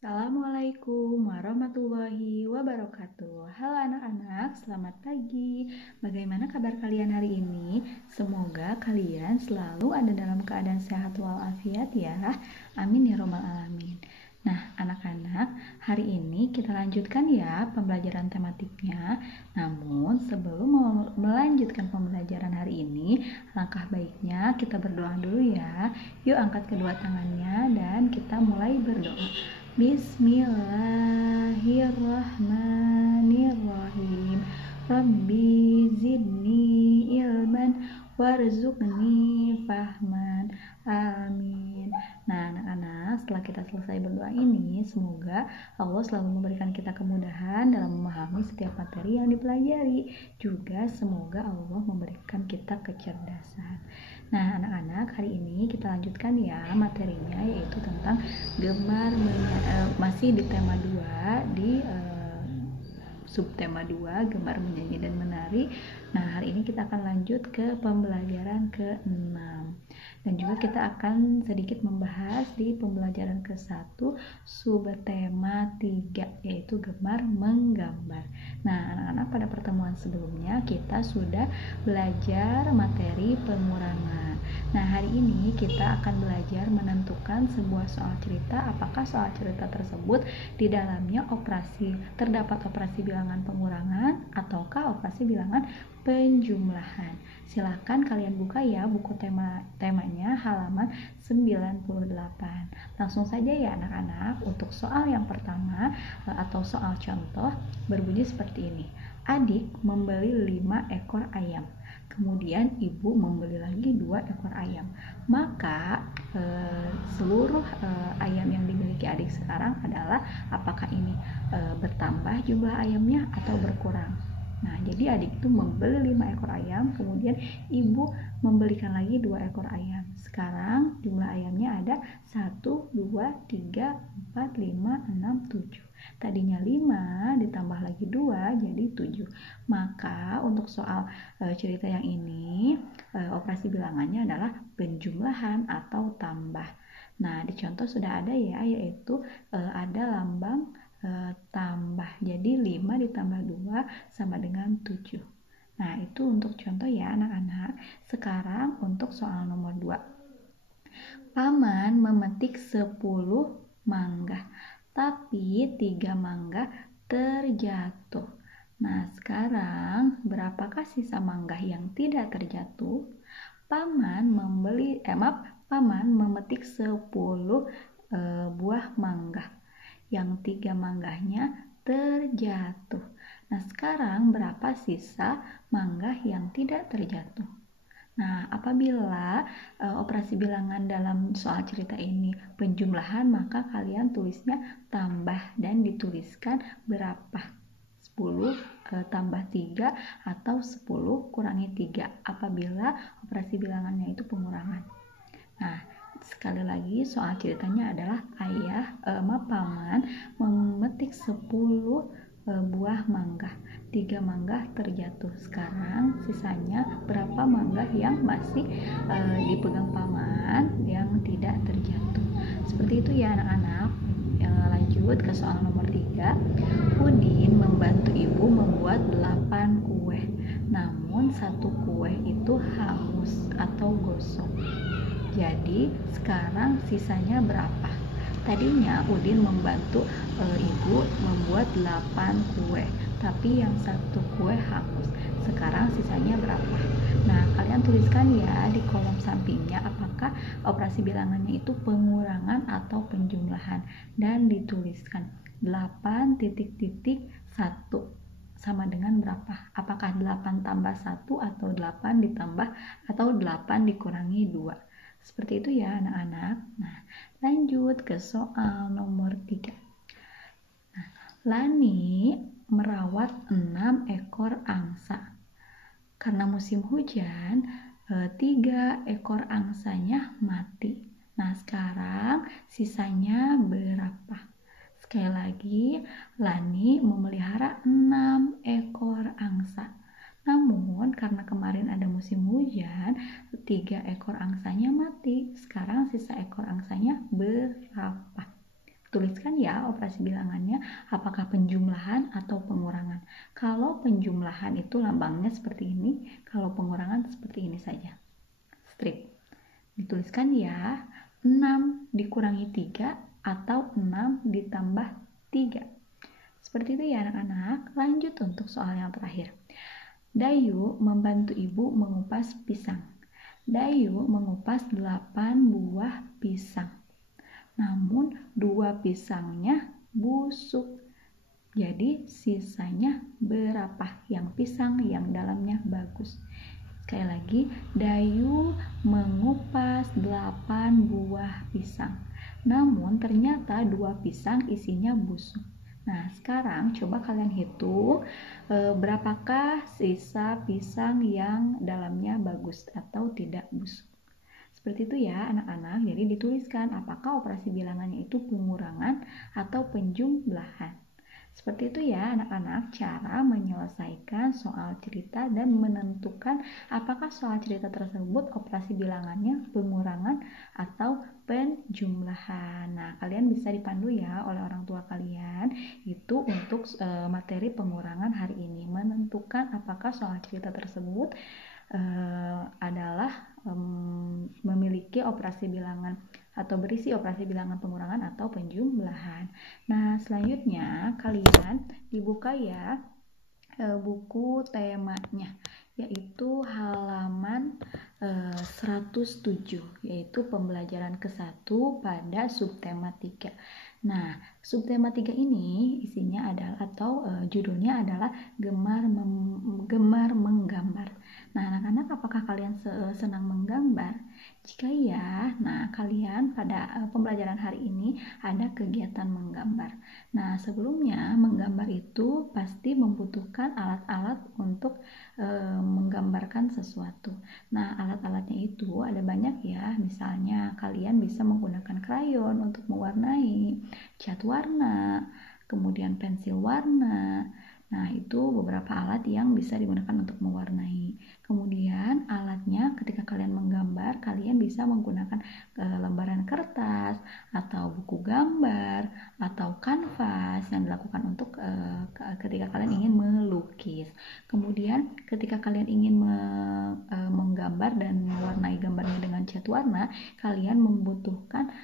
Assalamualaikum warahmatullahi wabarakatuh. Halo anak-anak, selamat pagi. Bagaimana kabar kalian hari ini? Semoga kalian selalu ada dalam keadaan sehat walafiat ya. Amin ya robbal alamin. Nah, anak-anak, hari ini kita lanjutkan ya pembelajaran tematiknya. Namun, sebelum melanjutkan pembelajaran hari ini, langkah baiknya kita berdoa dulu ya. Yuk angkat kedua tangannya dan kita mulai berdoa. Bismillahirrahmanirrahim. Rabbi zidni ilman warzuqni fahman. Amin. Nah, anak-anak, setelah kita selesai berdoa ini, semoga Allah selalu memberikan kita kemudahan dalam memahami setiap materi yang dipelajari. Juga semoga Allah memberikan kita kecerdasan. Nah, anak-anak, hari ini kita lanjutkan ya materinya, yaitu tentang gemar masih di tema 2 di subtema 2 gemar menyanyi dan menari. Nah, hari ini kita akan lanjut ke pembelajaran ke-6 dan juga kita akan sedikit membahas di pembelajaran ke-1 subtema 3 yaitu gemar menggambar. Nah, anak-anak, pada pertemuan sebelumnya kita sudah belajar materi pengurangan. Nah, hari ini kita akan belajar menentukan sebuah soal cerita, apakah soal cerita tersebut di dalamnya terdapat operasi bilangan pengurangan ataukah operasi bilangan penjumlahan. Silahkan kalian buka ya buku temanya halaman 98. Langsung saja ya anak-anak, untuk soal yang pertama atau soal contoh berbunyi seperti ini. Adik membeli 5 ekor ayam. Kemudian ibu membeli lagi 2 ekor ayam. Maka seluruh ayam yang dimiliki adik sekarang adalah apakah ini bertambah jumlah ayamnya atau berkurang. Nah, jadi adik itu membeli 5 ekor ayam, kemudian ibu membelikan lagi 2 ekor ayam. Sekarang jumlah ayamnya ada 1, 2, 3, 4, 5, 6, 7. Tadinya 5 ditambah lagi 2 jadi 7. Maka untuk soal cerita yang ini operasi bilangannya adalah penjumlahan atau tambah. Nah, di contoh sudah ada ya, yaitu ada lambang tambah. Jadi 5 ditambah 2 sama dengan 7. Nah, itu untuk contoh ya anak-anak. Sekarang untuk soal nomor 2. Paman memetik 10 mangga, tapi 3 mangga terjatuh. Nah, sekarang berapakah sisa mangga yang tidak terjatuh? Paman memetik 10 buah mangga, yang 3 mangganya terjatuh. Nah, sekarang berapa sisa mangga yang tidak terjatuh? Nah, apabila operasi bilangan dalam soal cerita ini penjumlahan, maka kalian tulisnya tambah dan dituliskan berapa. 10 tambah 3 atau 10 kurangi 3 apabila operasi bilangannya itu pengurangan. Nah, sekali lagi soal ceritanya adalah paman memetik 10 buah mangga, 3 mangga terjatuh. Sekarang sisanya berapa mangga yang masih dipegang paman yang tidak terjatuh. Seperti itu ya anak-anak. Lanjut ke soal nomor 3. Udin membantu ibu membuat 8 kue, namun 1 kue itu hangus atau gosong. Jadi sekarang sisanya berapa? Tadinya Udin membantu ibu membuat 8 kue, tapi yang 1 kue hangus. Sekarang sisanya berapa? Nah, kalian tuliskan ya di kolom sampingnya apakah operasi bilangannya itu pengurangan atau penjumlahan, dan dituliskan 8 sama dengan berapa? Apakah 8 tambah 1 atau 8 ditambah atau 8 dikurangi 2? Seperti itu ya anak-anak. Nah, lanjut ke soal nomor 3. Nah, Lani merawat 6 ekor angsa. Karena musim hujan, 3 ekor angsanya mati. Nah, sekarang sisanya berapa? Sekali lagi, Lani memelihara 6 ekor angsa. Namun karena kemarin ada musim hujan, 3 ekor angsanya mati. Sekarang sisa ekor angsanya berapa? Tuliskan ya operasi bilangannya, apakah penjumlahan atau pengurangan. Kalau penjumlahan itu lambangnya seperti ini, kalau pengurangan seperti ini saja. Strip. Dituliskan ya, 6 dikurangi 3 atau 6 ditambah 3. Seperti itu ya anak-anak. Lanjut untuk soal yang terakhir. Dayu membantu ibu mengupas pisang. Dayu mengupas 8 buah pisang. Namun 2 pisangnya busuk. Jadi sisanya berapa? Yang pisang yang dalamnya bagus. Sekali lagi, Dayu mengupas 8 buah pisang. Namun ternyata 2 pisang isinya busuk. Nah, sekarang coba kalian hitung berapakah sisa pisang yang dalamnya bagus atau tidak busuk. Seperti itu ya anak-anak. Jadi dituliskan apakah operasi bilangannya itu pengurangan atau penjumlahan. Seperti itu ya anak-anak cara menyelesaikan soal cerita dan menentukan apakah soal cerita tersebut operasi bilangannya pengurangan atau penjumlahan. Nah, kalian bisa dipandu ya oleh orang tua kalian itu untuk materi pengurangan hari ini, menentukan apakah soal cerita tersebut adalah memiliki operasi bilangan atau berisi operasi bilangan pengurangan atau penjumlahan. Nah, selanjutnya kalian dibuka ya buku temanya, yaitu halaman 107, yaitu pembelajaran ke-1 pada subtema 3. Nah, subtema 3 ini isinya adalah atau judulnya adalah gemar menggambar. Nah, anak-anak, apakah kalian senang menggambar? Jika iya, nah kalian pada pembelajaran hari ini ada kegiatan menggambar. Nah, sebelumnya menggambar itu pasti membutuhkan alat-alat untuk menggambarkan sesuatu. Nah, alat-alatnya itu ada banyak ya. Misalnya kalian bisa menggunakan krayon untuk mewarnai, cat warna, kemudian pensil warna. Nah, itu beberapa alat yang bisa digunakan untuk mewarnai. Kemudian alatnya ketika kalian menggambar, kalian bisa menggunakan lembaran kertas atau buku gambar atau kanvas yang dilakukan untuk ketika kalian ingin melukis. Kemudian ketika kalian ingin menggambar dan mewarnai gambarnya dengan cat warna, kalian membutuhkan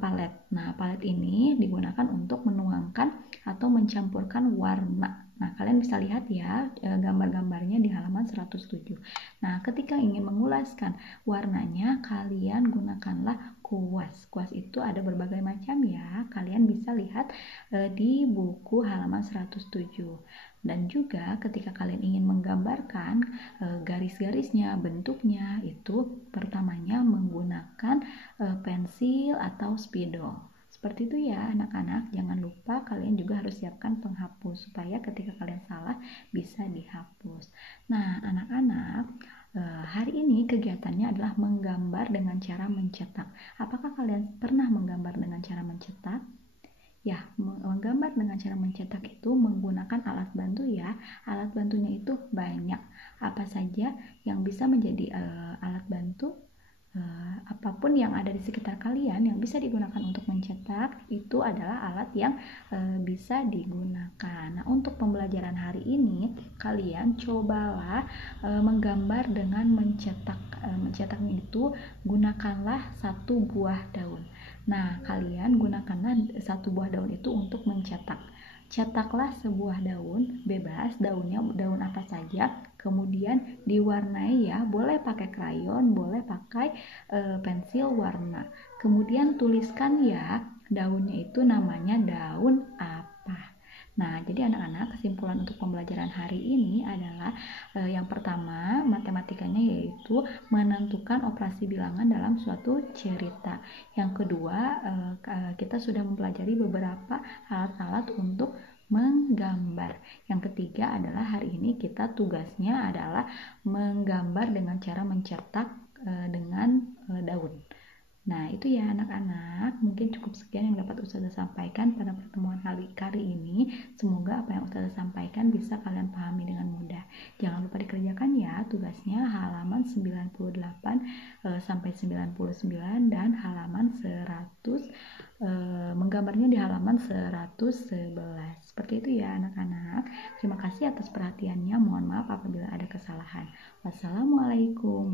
palet. Nah, palet ini digunakan untuk menuangkan atau mencampurkan warna. Nah, kalian bisa lihat ya gambar-gambarnya di halaman 107. Nah, ketika ingin mengulaskan warnanya, kalian gunakanlah kuas. Kuas itu ada berbagai macam ya. Kalian bisa lihat di buku halaman 107. Dan juga ketika kalian ingin menggambarkan garis-garisnya, bentuknya, itu pertamanya menggunakan pensil atau spidol. Seperti itu ya anak-anak. Jangan lupa kalian juga harus siapkan penghapus supaya ketika kalian salah bisa dihapus. Nah, anak-anak, hari ini kegiatannya adalah menggambar dengan cara mencetak. Apakah kalian pernah menggambar dengan cara mencetak? Ya, menggambar dengan cara mencetak itu menggunakan alat bantu ya. Alat bantunya itu banyak. Apa saja yang bisa menjadi alat bantu? Apapun yang ada di sekitar kalian yang bisa digunakan untuk mencetak itu adalah alat yang bisa digunakan. Nah, untuk pembelajaran hari ini kalian cobalah menggambar dengan mencetak. Mencetaknya itu gunakanlah 1 buah daun. Nah, kalian gunakanlah 1 buah daun itu untuk mencetak. Cetaklah sebuah daun, bebas daunnya daun apa saja, kemudian diwarnai ya, boleh pakai krayon, boleh pakai pensil warna. Kemudian tuliskan ya daunnya itu namanya daun apa. Nah, jadi anak-anak, kesimpulan untuk pembelajaran hari ini adalah yang pertama, matematikanya yaitu menentukan operasi bilangan dalam suatu cerita. Yang kedua, kita sudah mempelajari beberapa alat-alat untuk menggambar. Yang ketiga adalah hari ini kita tugasnya adalah menggambar dengan cara mencetak dengan daun. Nah, itu ya anak-anak, mungkin cukup sekian yang dapat Ustazah sampaikan pada pertemuan kali ini. Semoga apa yang Ustazah sampaikan bisa kalian pahami dengan mudah. Jangan lupa dikerjakan ya tugasnya halaman 98 sampai 99 dan halaman 100 menggambarnya di halaman 111. Seperti itu ya anak-anak. Terima kasih atas perhatiannya. Mohon maaf apabila ada kesalahan. Wassalamualaikum